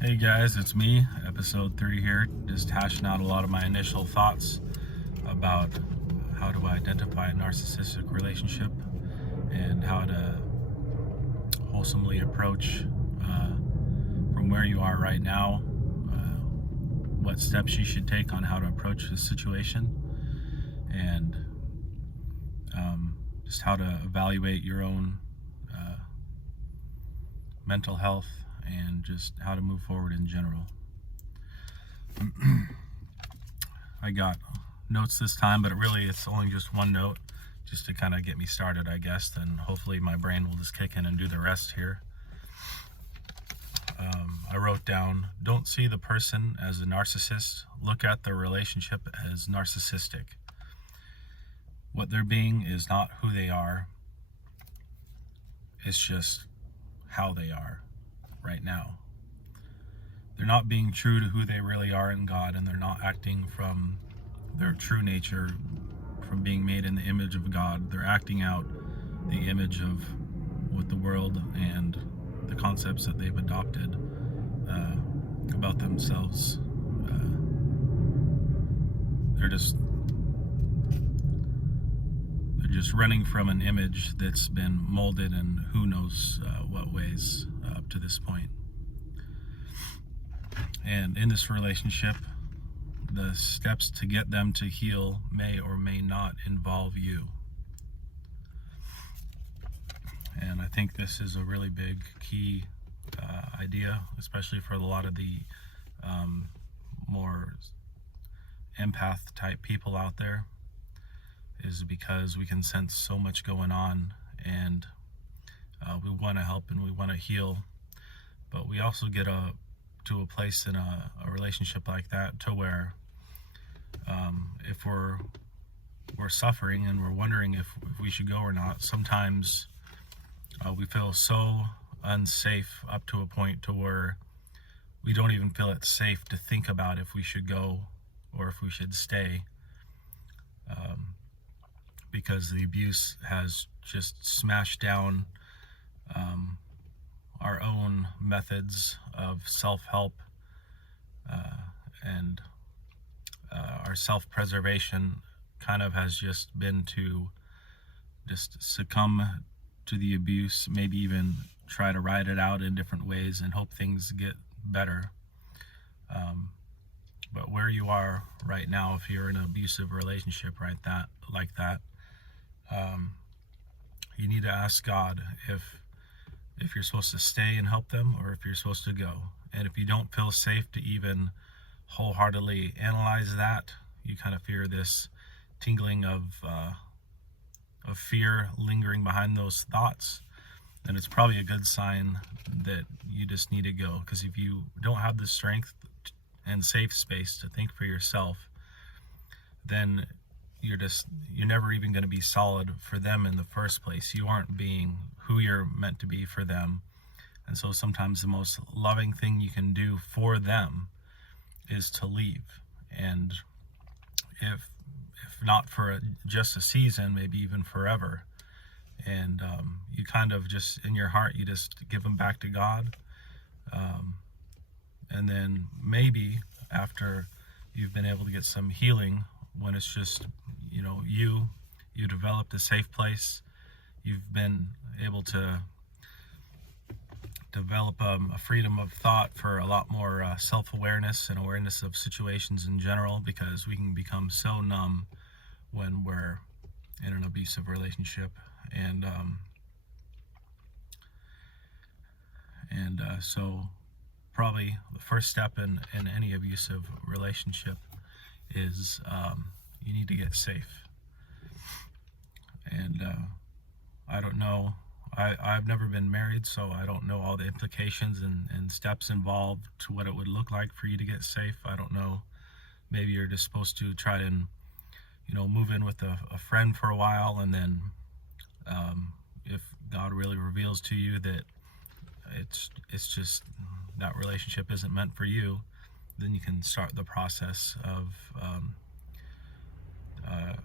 Hey guys, it's me, episode 3 here, just hashing out a lot of my initial thoughts about how to identify a narcissistic relationship and how to wholesomely approach from where you are right now, what steps you should take on how to approach the situation, and just how to evaluate your own mental health and just how to move forward in general. I got notes this time, but really it's only just one note just to kind of get me started, I guess. Then hopefully my brain will just kick in and do the rest here. I wrote down, don't see the person as a narcissist, look at the relationship as narcissistic. What they're being is not who they are, it's just how they are right now. They're not being true to who they really are in God, and they're not acting from their true nature, from being made in the image of God. They're acting out the image of what the world and the concepts that they've adopted about themselves. They're just running from an image that's been molded in who knows what ways up to this point. And in this relationship, the steps to get them to heal may or may not involve you. And I think this is a really big key idea, especially for a lot of the more empath type people out there, is because we can sense so much going on, and we want to help and we want to heal, but we also get to a place in a relationship like that to where if we're suffering and we're wondering if we should go or not, sometimes we feel so unsafe up to a point to where we don't even feel it's safe to think about if we should go or if we should stay, because the abuse has just smashed down our own methods of self-help and our self-preservation kind of has just been to just succumb to the abuse, maybe even try to ride it out in different ways and hope things get better. But where you are right now, if you're in an abusive relationship like that, you need to ask God if you're supposed to stay and help them or if you're supposed to go. And if you don't feel safe to even wholeheartedly analyze that, you kind of fear this tingling of fear lingering behind those thoughts, then it's probably a good sign that you just need to go. Because if you don't have the strength and safe space to think for yourself, then you're never even going to be solid for them in the first place. You aren't being who you're meant to be for them. And so sometimes the most loving thing you can do for them is to leave. And if not for just a season, maybe even forever. And you kind of just, in your heart, you just give them back to God. And then maybe after you've been able to get some healing, when it's just, you developed a safe place, you've been able to develop a freedom of thought for a lot more self-awareness and awareness of situations in general, because we can become so numb when we're in an abusive relationship. And so probably the first step in any abusive relationship is you need to get safe. And I don't know, I've never been married, so I don't know all the implications and steps involved to what it would look like for you to get safe. I don't know, maybe you're just supposed to try and move in with a friend for a while, and then if God really reveals to you that it's just that relationship isn't meant for you, then you can start the process of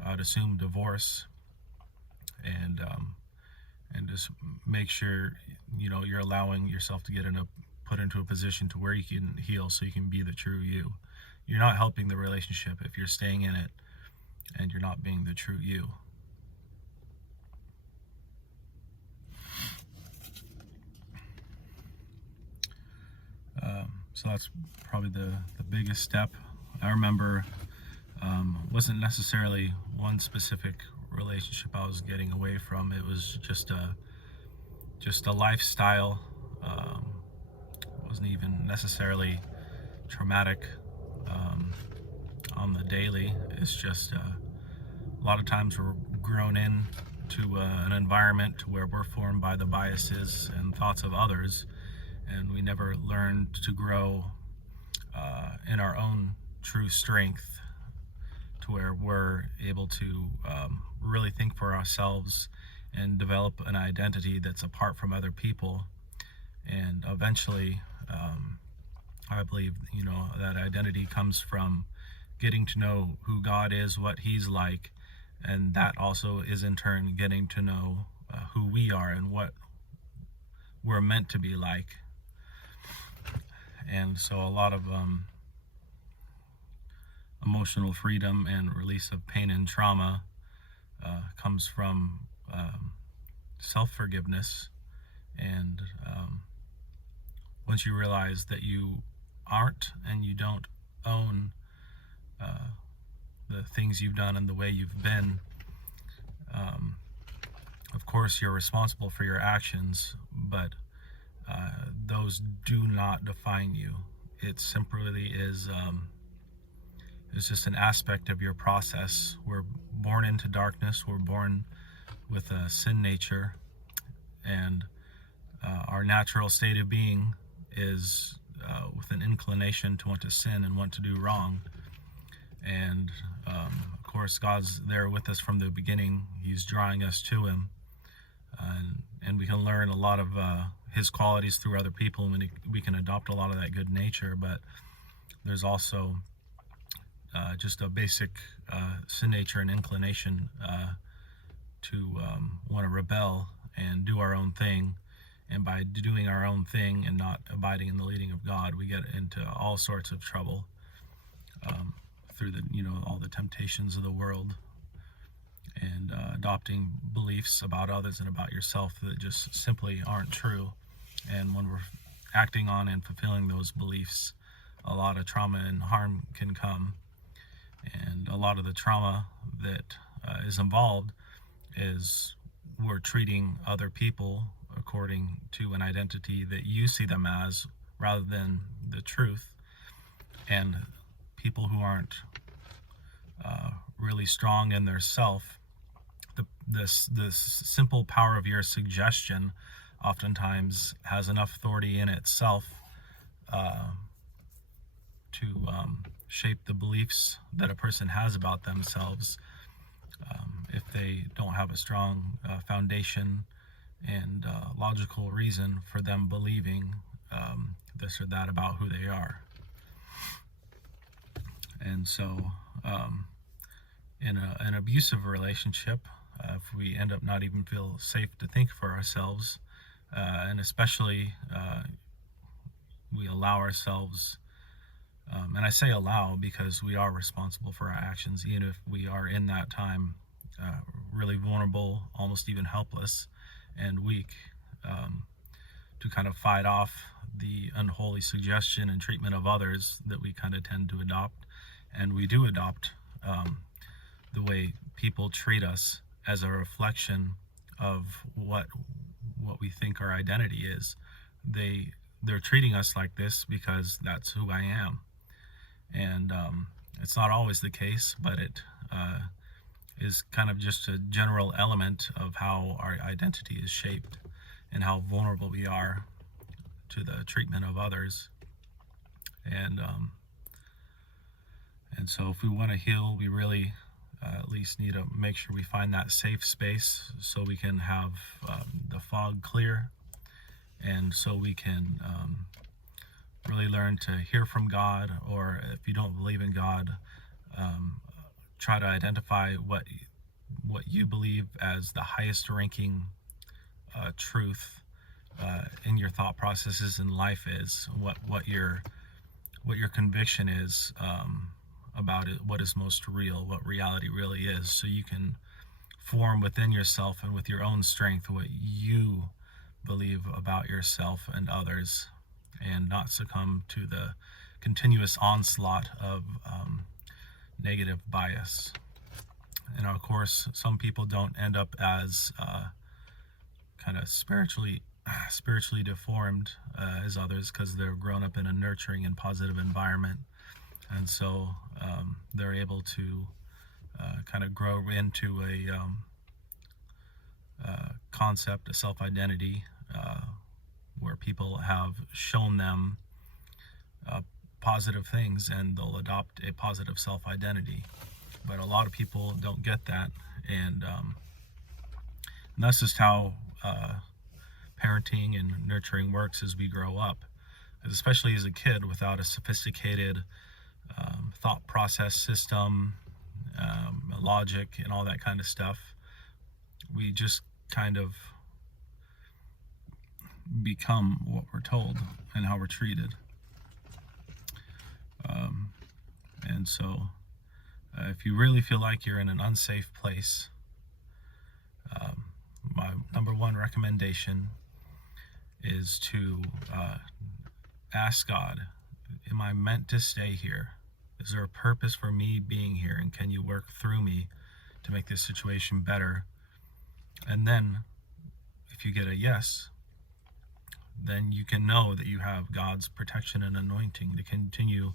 I'd assume divorce, and just make sure you're allowing yourself to get in a put into a position to where you can heal so you can be the true you. You're not helping the relationship if you're staying in it and you're not being the true you. So that's probably the biggest step. I remember wasn't necessarily one specific relationship I was getting away from. It was just a lifestyle. Wasn't even necessarily traumatic on the daily. It's just a lot of times we're grown in to an environment where we're formed by the biases and thoughts of others, and we never learned to grow in our own true strength, to where we're able to really think for ourselves and develop an identity that's apart from other people. And eventually, I believe, that identity comes from getting to know who God is, what He's like, and that also is in turn getting to know who we are and what we're meant to be like. And so a lot of emotional freedom and release of pain and trauma comes from self-forgiveness. And once you realize that you aren't and you don't own the things you've done and the way you've been, of course you're responsible for your actions, but those do not define you. It simply is it's just an aspect of your process. We're born into darkness. We're born with a sin nature, and our natural state of being is with an inclination to want to sin and want to do wrong. And of course, God's there with us from the beginning. He's drawing us to Him, and we can learn a lot of His qualities through other people, and we can adopt a lot of that good nature. But there's also just a basic sin nature and inclination to want to rebel and do our own thing. And by doing our own thing and not abiding in the leading of God, we get into all sorts of trouble through all the temptations of the world, and adopting beliefs about others and about yourself that just simply aren't true. And when we're acting on and fulfilling those beliefs, a lot of trauma and harm can come. And a lot of the trauma that is involved is we're treating other people according to an identity that you see them as, rather than the truth. And people who aren't really strong in their self, this simple power of your suggestion oftentimes has enough authority in itself to shape the beliefs that a person has about themselves, if they don't have a strong foundation and logical reason for them believing this or that about who they are. And so in an abusive relationship, if we end up not even feel safe to think for ourselves, and especially we allow ourselves, and I say allow because we are responsible for our actions, even if we are in that time really vulnerable, almost even helpless and weak, to kind of fight off the unholy suggestion and treatment of others that we kind of tend to adopt. And we do adopt the way people treat us as a reflection of what we think our identity is. They're treating us like this because that's who I am. And it's not always the case, but it is kind of just a general element of how our identity is shaped and how vulnerable we are to the treatment of others. And so if we want to heal, we really at least need to make sure we find that safe space so we can have the fog clear, and so we can really learn to hear from God. Or if you don't believe in God, try to identify what you believe as the highest ranking truth in your thought processes in life is, what your conviction is about it, what is most real, what reality really is, so you can form within yourself and with your own strength what you believe about yourself and others, and not succumb to the continuous onslaught of negative bias. And of course, some people don't end up as kind of spiritually deformed as others, because they're grown up in a nurturing and positive environment, and so they're able to kind of grow into a concept, a self-identity, where people have shown them positive things, and they'll adopt a positive self-identity. But a lot of people don't get that, and that's just how parenting and nurturing works as we grow up, especially as a kid, without a sophisticated thought process system, logic, and all that kind of stuff. We just kind of become what we're told and how we're treated. And so if you really feel like you're in an unsafe place, my number one recommendation is to ask God, am I meant to stay here? Is there a purpose for me being here? And can you work through me to make this situation better? And then if you get a yes, then you can know that you have God's protection and anointing to continue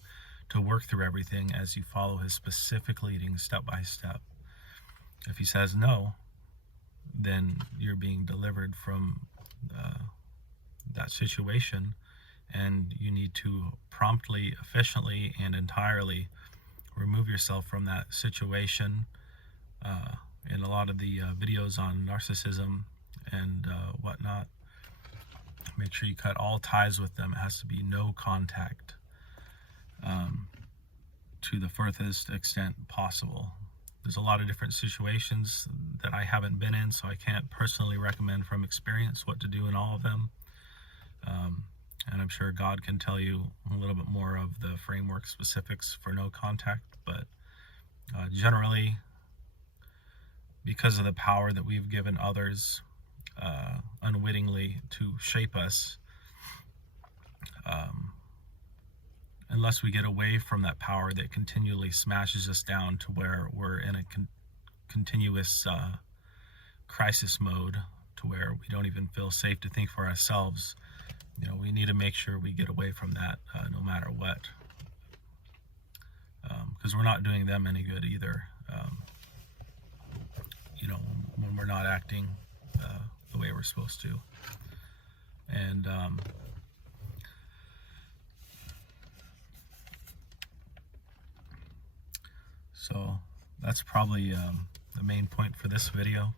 to work through everything as you follow his specific leading step by step. If he says no, then you're being delivered from that situation, and you need to promptly, efficiently, and entirely remove yourself from that situation. In a lot of the videos on narcissism and whatnot, make sure you cut all ties with them. It has to be no contact to the furthest extent possible. There's a lot of different situations that I haven't been in, so I can't personally recommend from experience what to do in all of them. And I'm sure God can tell you a little bit more of the framework specifics for no contact, but generally, because of the power that we've given others unwittingly to shape us, unless we get away from that power that continually smashes us down to where we're in a continuous crisis mode, to where we don't even feel safe to think for ourselves, we need to make sure we get away from that no matter what, because we're not doing them any good either. When we're not acting the way we're supposed to. And so that's probably the main point for this video.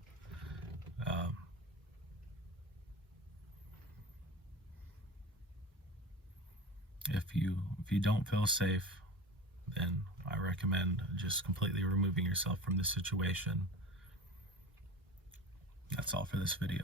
If you don't feel safe, then I recommend just completely removing yourself from this situation. That's all for this video.